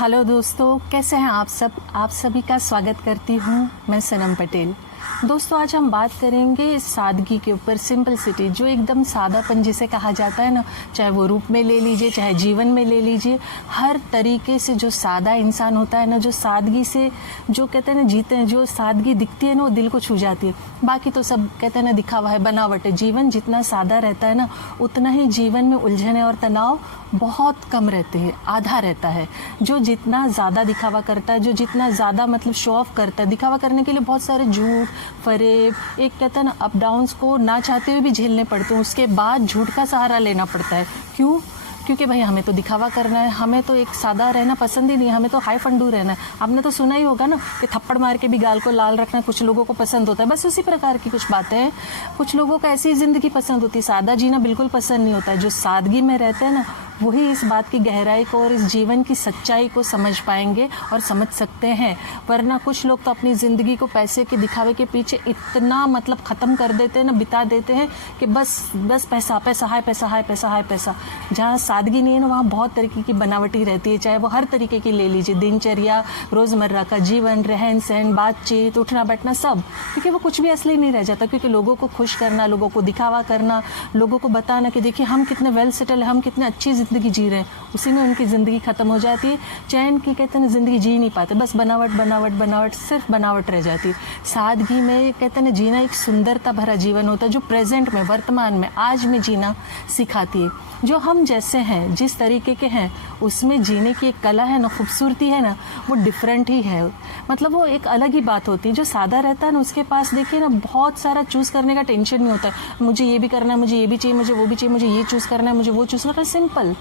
Hello दोस्तों, कैसे हैं आप सब। आप सभी का स्वागत करती हूँ मैं सनम पटेल। दोस्तों, आज हम बात करेंगे सादगी के ऊपर, सिंपलिसिटी, जो एकदम सादापन जिसे कहा जाता है ना, चाहे वो रूप में ले लीजिए, चाहे जीवन में ले लीजिए। हर तरीके से जो सादा इंसान होता है ना, जो सादगी से जो कहते हैं ना जीते हैं, जो सादगी दिखती है ना, वो दिल को छू जाती है। बाकी तो सब कहते हैं ना दिखावा है, बनावट है। जीवन जितना सादा रहता है ना, उतना ही जीवन में उलझने और तनाव बहुत कम रहते हैं, आधा रहता है। जो जितना ज़्यादा दिखावा करता है, जो जितना ज़्यादा मतलब शो ऑफ करता है, दिखावा करने के लिए बहुत सारे झूठ, फरेब, एक कहता है ना अप डाउन्स को ना चाहते हुए भी झेलने पड़ते हैं। उसके बाद झूठ का सहारा लेना पड़ता है। क्यों? क्योंकि भाई हमें तो दिखावा करना है, हमें तो एक सादा रहना पसंद ही नहीं है, हमें तो हाई फंडू रहना है। आपने तो सुना ही होगा ना कि थप्पड़ मार के भी गाल को लाल रखना कुछ लोगों को पसंद होता है। बस उसी प्रकार की कुछ बातें हैं। कुछ लोगों को ऐसी ज़िंदगी पसंद होती है, सादा जीना बिल्कुल पसंद नहीं होता है। जो सादगी में रहते हैं ना, वही इस बात की गहराई को और इस जीवन की सच्चाई को समझ पाएंगे और समझ सकते हैं। वरना कुछ लोग तो अपनी ज़िंदगी को पैसे के दिखावे के पीछे इतना मतलब ख़त्म कर देते हैं ना, बिता देते हैं कि बस पैसा पैसा, हाय पैसा, हाय पैसा, हाय पैसा। जहाँ सादगी नहीं है ना, वहाँ बहुत तरीके की बनावटी रहती है। चाहे वो हर तरीके की ले लीजिए, दिनचर्या, रोज़मर्रा का जीवन, रहन सहन, बातचीत, उठना बैठना, सब। क्योंकि वो कुछ भी असली नहीं रह जाता। क्योंकि लोगों को खुश करना, लोगों को दिखावा करना, लोगों को बताना कि देखिए हम कितने वेल सेटल हैं, हम कितने अच्छी ज़िंदगी जी रहे हैं, उसी में उनकी ज़िंदगी ख़त्म हो जाती है। चैन की कहते हैं ना ज़िंदगी जी नहीं पाते, बस बनावट बनावट बनावट, सिर्फ बनावट रह जाती है। सादगी में कहते हैं ना जीना एक सुंदरता भरा जीवन होता है, जो प्रेजेंट में, वर्तमान में, आज में जीना सिखाती है। जो हम जैसे हैं, जिस तरीके के हैं, उसमें जीने की एक कला है ना, खूबसूरती है ना, वो डिफरेंट ही है। मतलब वो एक अलग ही बात होती है। जो सादा रहता है ना, उसके पास देखिए ना बहुत सारा चूज़ करने का टेंशन नहीं होता है। मुझे ये भी करना है, मुझे ये भी चाहिए, मुझे वो भी चाहिए, मुझे ये चूज़ करना है, मुझे वो चूज़ करना है। सिंपल,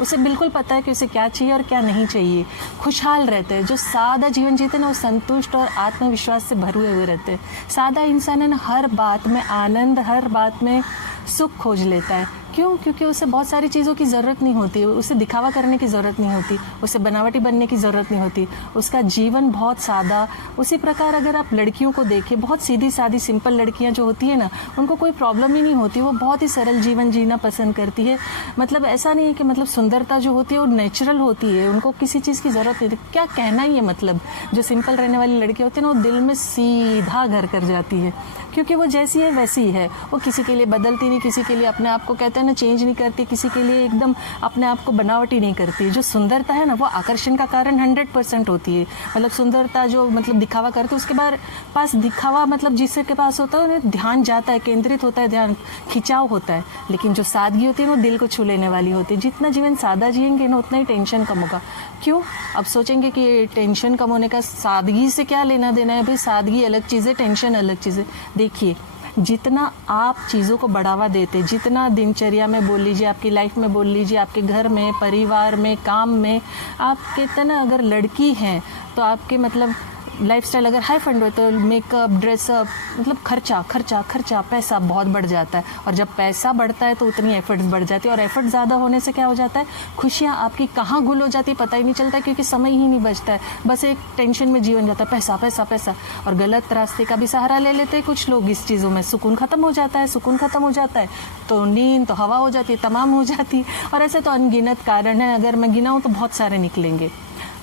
उसे बिल्कुल पता है कि उसे क्या चाहिए और क्या नहीं चाहिए। खुशहाल रहते हैं। जो सादा जीवन जीते हैं ना, वो संतुष्ट और आत्मविश्वास से भरे हुए रहते हैं। सादा इंसान है ना, हर बात में आनंद, हर बात में सुख खोज लेता है। क्यों? क्योंकि उसे बहुत सारी चीज़ों की ज़रूरत नहीं होती, उसे दिखावा करने की ज़रूरत नहीं होती, उसे बनावटी बनने की ज़रूरत नहीं होती। उसका जीवन बहुत सादा। उसी प्रकार अगर आप लड़कियों को देखें, बहुत सीधी सादी सिंपल लड़कियां जो होती है ना, उनको कोई प्रॉब्लम ही नहीं होती। वो बहुत ही सरल जीवन जीना पसंद करती है। मतलब ऐसा नहीं है कि मतलब सुंदरता जो होती है वो नेचुरल होती है, उनको किसी चीज़ की ज़रूरत नहीं। क्या कहना ही है, मतलब जो सिंपल रहने वाली लड़की होती है ना, वो दिल में सीधा घर कर जाती है। क्योंकि वो जैसी है वैसी ही है। वो किसी के लिए बदलती नहीं, किसी के लिए अपने आप को कहते हैं ना चेंज नहीं करती, किसी के लिए एकदम अपने आप को बनावटी नहीं करती। जो सुंदरता है ना, वो आकर्षण का कारण 100% होती है। मतलब सुंदरता जो मतलब दिखावा करते, उसके बाद पास दिखावा मतलब जिसके के पास होता है उन्हें ध्यान जाता है, केंद्रित होता है, ध्यान खिंचाव होता है। लेकिन जो सादगी होती है वो दिल को छू लेने वाली होती है। जितना जीवन सादा जिएंगे ना, उतना ही टेंशन कम होगा। क्यों? अब सोचेंगे कि टेंशन कम होने का सादगी से क्या लेना देना है। भाई सादगी अलग चीज़ है, टेंशन अलग चीज़ है। देखिए, जितना आप चीज़ों को बढ़ावा देते, जितना दिनचर्या में बोल लीजिए, आपकी लाइफ में बोल लीजिए, आपके घर में, परिवार में, काम में, आप कहते ना अगर लड़की हैं तो आपके मतलब लाइफस्टाइल अगर हाई फंड हो तो मेकअप, ड्रेसअप, मतलब खर्चा खर्चा खर्चा, पैसा बहुत बढ़ जाता है। और जब पैसा बढ़ता है तो उतनी एफर्ट्स बढ़ जाती है। और एफर्ट ज़्यादा होने से क्या हो जाता है, खुशियाँ आपकी कहाँ गुल हो जाती है पता ही नहीं चलता, क्योंकि समय ही नहीं बचता है। बस एक टेंशन में जीवन जाता है, पैसा पैसा पैसा। और गलत रास्ते का भी सहारा ले लेते हैं कुछ लोग। इस चीज़ों में सुकून ख़त्म हो जाता है। सुकून ख़त्म हो जाता है तो नींद तो हवा हो जाती है, तमाम हो जाती है। और ऐसे तो अनगिनत कारण हैं, अगर मैं गिनाऊँ तो बहुत सारे निकलेंगे।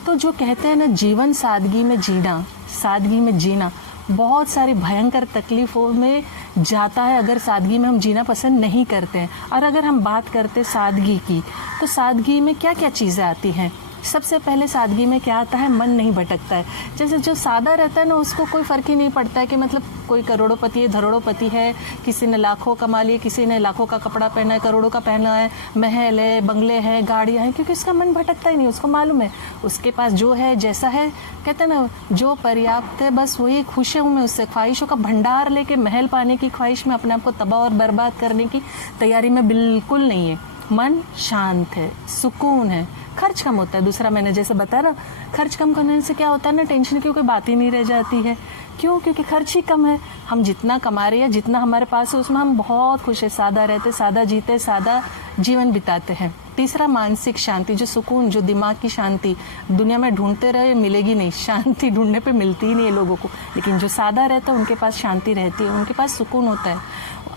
तो जो कहते हैं ना जीवन सादगी में जीना, सादगी में जीना बहुत सारी भयंकर तकलीफ़ों में जाता है अगर सादगी में हम जीना पसंद नहीं करते हैं। और अगर हम बात करते सादगी की, तो सादगी में क्या क्या चीज़ें आती हैं। सबसे पहले सादगी में क्या आता है, मन नहीं भटकता है। जैसे जो सादा रहता है ना, उसको कोई फ़र्क ही नहीं पड़ता है कि मतलब कोई करोड़ोंपति है, धरोड़ोंपति है, किसी ने लाखों कमा लिए, किसी ने लाखों का कपड़ा पहना है, करोड़ों का पहना है, महल है, बंगले हैं, गाड़ियाँ हैं, क्योंकि उसका मन भटकता ही नहीं। उसको मालूम है उसके पास जो है, जैसा है, कहते हैं ना जो पर्याप्त है, बस वही खुश हूँ मैं उससे। ख्वाहिशों का भंडार लेके महल पाने की ख्वाहिश में अपने आप को तबाह और बर्बाद करने की तैयारी में बिल्कुल नहीं है। मन शांत है, सुकून है, खर्च कम होता है। दूसरा मैंने जैसे बताया ना, खर्च कम करने से क्या होता है ना, टेंशन की कोई बात ही नहीं रह जाती है। क्यों? क्योंकि खर्च ही कम है। हम जितना कमा रहे हैं, जितना हमारे पास है, उसमें हम बहुत खुश है, सादा रहते, सादा जीते, सादा जीवन बिताते हैं। तीसरा, मानसिक शांति, जो सुकून, जो दिमाग की शांति। दुनिया में ढूंढते रहे मिलेगी नहीं, शांति ढूंढने पे मिलती ही नहीं है लोगों को। लेकिन जो सादा रहता है उनके पास शांति रहती है, उनके पास सुकून होता है।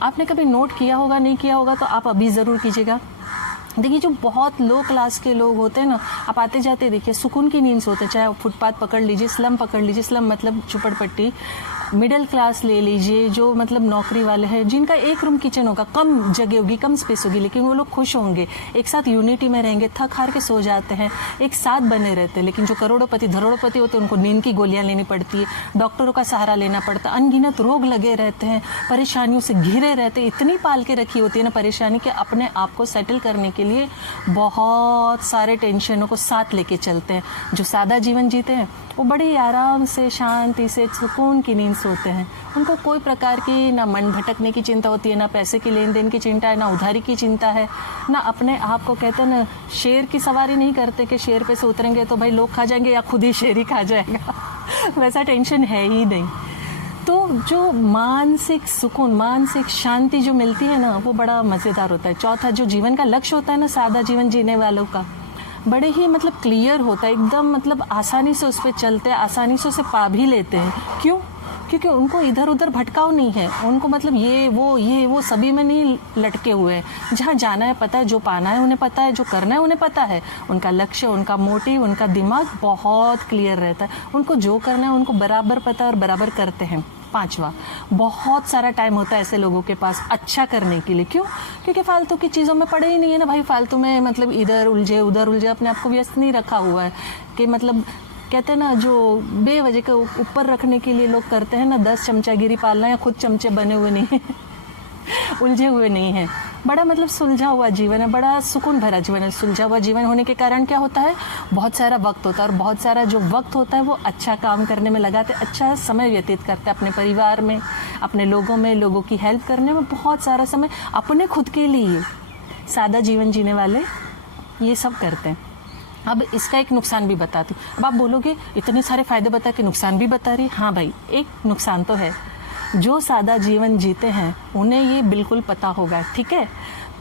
आपने कभी नोट किया होगा, नहीं किया होगा तो आप अभी ज़रूर कीजिएगा। देखिए जो बहुत लो क्लास के लोग होते हैं ना, आप आते जाते देखिए सुकून की नींद सोते, चाहे फुटपाथ पकड़ लीजिए, स्लम पकड़ लीजिए, स्लम मतलब झुपड़पट्टी, मिडिल क्लास ले लीजिए, जो मतलब नौकरी वाले हैं जिनका एक रूम किचन होगा, कम जगह होगी, कम स्पेस होगी, लेकिन वो लोग खुश होंगे, एक साथ यूनिटी में रहेंगे, थक हार के सो जाते हैं, एक साथ बने रहते हैं। लेकिन जो करोड़ोंपति धरोड़ोंपति होते हैं उनको नींद की गोलियां लेनी पड़ती है, डॉक्टरों का सहारा लेना पड़ता है, अनगिनत रोग लगे रहते हैं, परेशानियों से घिरे रहते हैं, इतनी पाल के रखी होती है ना परेशानी कि अपने आप को सेटल करने के लिए बहुत सारे टेंशनों को साथ लेके चलते हैं। जो सादा जीवन जीते हैं वो बड़ी आराम से, शांति से, सुकून की नींद सोते हैं। उनको कोई प्रकार की ना मन भटकने की चिंता होती है, ना पैसे की लेन देन की चिंता है, ना उधारी की चिंता है, ना अपने आप को कहते हैं ना शेर की सवारी नहीं करते कि शेर पे से उतरेंगे तो भाई लोग खा जाएंगे या खुद ही शेर ही खा जाएगा वैसा टेंशन है ही नहीं। तो जो मानसिक सुकून, मानसिक शांति जो मिलती है ना, वो बड़ा मज़ेदार होता है। चौथा, जो जीवन का लक्ष्य होता है ना सादा जीवन जीने वालों का, बड़े ही मतलब क्लियर होता है एकदम, मतलब आसानी से उस पर चलते हैं, आसानी से उसे पा भी लेते हैं। क्यों? क्योंकि उनको इधर उधर भटकाव नहीं है, उनको मतलब ये वो सभी में नहीं लटके हुए हैं। जहाँ जाना है पता है, जो पाना है उन्हें पता है, जो करना है उन्हें पता है, उनका लक्ष्य, उनका मोटिव, उनका दिमाग बहुत क्लियर रहता है, उनको जो करना है उनको बराबर पता है और बराबर करते हैं। पांचवा, बहुत सारा टाइम होता है ऐसे लोगों के पास अच्छा करने के लिए। क्यों? क्योंकि फालतू की चीज़ों में पड़े ही नहीं है ना भाई, फालतू में मतलब इधर उलझे उधर उलझे, अपने आप को व्यस्त नहीं रखा हुआ है कि मतलब कहते हैं ना जो बेवजह के ऊपर रखने के लिए लोग करते हैं ना, 10 चमचागिरी पालना, या खुद चमचे बने हुए नहीं है उलझे हुए नहीं है। बड़ा मतलब सुलझा हुआ जीवन है, बड़ा सुकून भरा जीवन है। सुलझा हुआ जीवन होने के कारण क्या होता है, बहुत सारा वक्त होता है, और बहुत सारा जो वक्त होता है वो अच्छा काम करने में लगाते, अच्छा समय व्यतीत करते हैं अपने परिवार में, अपने लोगों में, लोगों की हेल्प करने में, बहुत सारा समय अपने खुद के लिए सादा जीवन जीने वाले ये सब करते हैं। अब इसका एक नुकसान भी बताती हूँ। अब आप बोलोगे इतने सारे फायदे बता के नुकसान भी बता रही। हाँ भाई, एक नुकसान तो है, जो सादा जीवन जीते हैं उन्हें ये बिल्कुल पता होगा, ठीक है।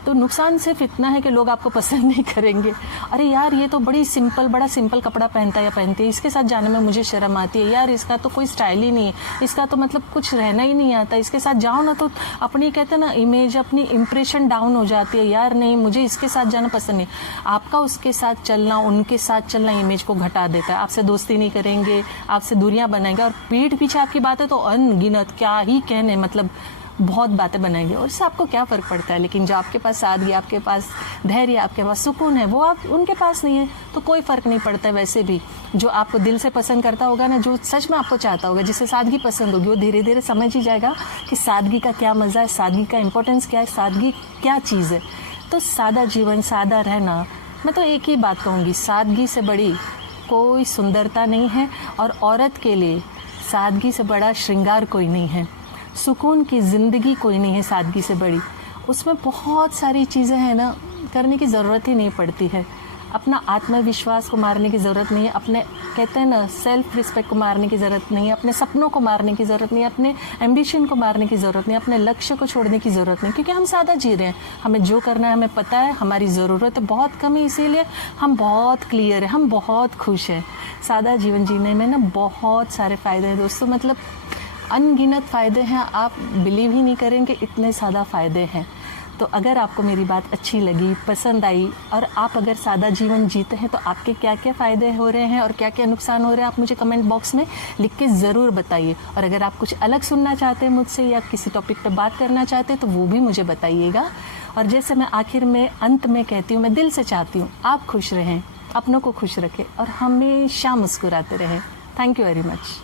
तो नुकसान सिर्फ इतना है कि लोग आपको पसंद नहीं करेंगे। अरे यार ये तो बड़ा सिंपल कपड़ा पहनता है या पहनती है, इसके साथ जाने में मुझे शर्म आती है, यार इसका तो कोई स्टाइल ही नहीं है, इसका तो मतलब कुछ रहना ही नहीं आता, इसके साथ जाओ ना तो अपनी कहते हैं ना इमेज, अपनी इम्प्रेशन डाउन हो जाती है, यार नहीं मुझे इसके साथ जाना पसंद नहीं। आपका उसके साथ चलना, उनके साथ चलना इमेज को घटा देता है, आपसे दोस्ती नहीं करेंगे, आपसे दूरियां बनाएंगे, और पीठ पीछे आपकी बातें तो अनगिनत, क्या ही कहने, मतलब बहुत बातें बनाएंगे, और इससे आपको क्या फ़र्क पड़ता है। लेकिन जो आपके पास सादगी, आपके पास धैर्य, आपके पास सुकून है, वो आप उनके पास नहीं है, तो कोई फ़र्क नहीं पड़ता है। वैसे भी जो आपको दिल से पसंद करता होगा ना, जो सच में आपको चाहता होगा, जिसे सादगी पसंद होगी, वो धीरे धीरे समझ ही जाएगा कि सादगी का क्या मज़ा है, सादगी का इम्पोर्टेंस क्या है, सादगी क्या चीज़ है। तो सादा जीवन, सादा रहना, मैं तो एक ही बात कहूँगी, सादगी से बड़ी कोई सुंदरता नहीं है, और औरत के लिए सादगी से बड़ा श्रृंगार कोई नहीं है, सुकून की ज़िंदगी कोई नहीं है सादगी से बड़ी। उसमें बहुत सारी चीज़ें हैं ना, करने की ज़रूरत ही नहीं पड़ती है। अपना आत्मविश्वास को मारने की ज़रूरत नहीं है, अपने कहते हैं ना सेल्फ रिस्पेक्ट को मारने की ज़रूरत नहीं है, अपने सपनों को मारने की ज़रूरत नहीं है, अपने एम्बिशन को मारने की ज़रूरत नहीं है, अपने लक्ष्य को छोड़ने की ज़रूरत नहीं, क्योंकि हम सादा जी रहे हैं, हमें जो करना है हमें पता है, हमारी ज़रूरत बहुत कम है, इसीलिए हम बहुत क्लियर है, हम बहुत खुश हैं। सादा जीवन जीने में ना बहुत सारे फ़ायदे हैं दोस्तों, मतलब अनगिनत फ़ायदे हैं, आप बिलीव ही नहीं करेंगे इतने ज़्यादा फ़ायदे हैं। तो अगर आपको मेरी बात अच्छी लगी, पसंद आई, और आप अगर सादा जीवन जीते हैं तो आपके क्या क्या फ़ायदे हो रहे हैं और क्या क्या नुकसान हो रहे हैं, आप मुझे कमेंट बॉक्स में लिख के ज़रूर बताइए। और अगर आप कुछ अलग सुनना चाहते हैं मुझसे, या किसी टॉपिक पर बात करना चाहते हैं, तो वो भी मुझे बताइएगा। और जैसे मैं आखिर में, अंत में कहती हूँ, मैं दिल से चाहती हूँ आप खुश रहें, अपनों को खुश रखें, और हमेशा मुस्कुराते रहें। Thank you very much.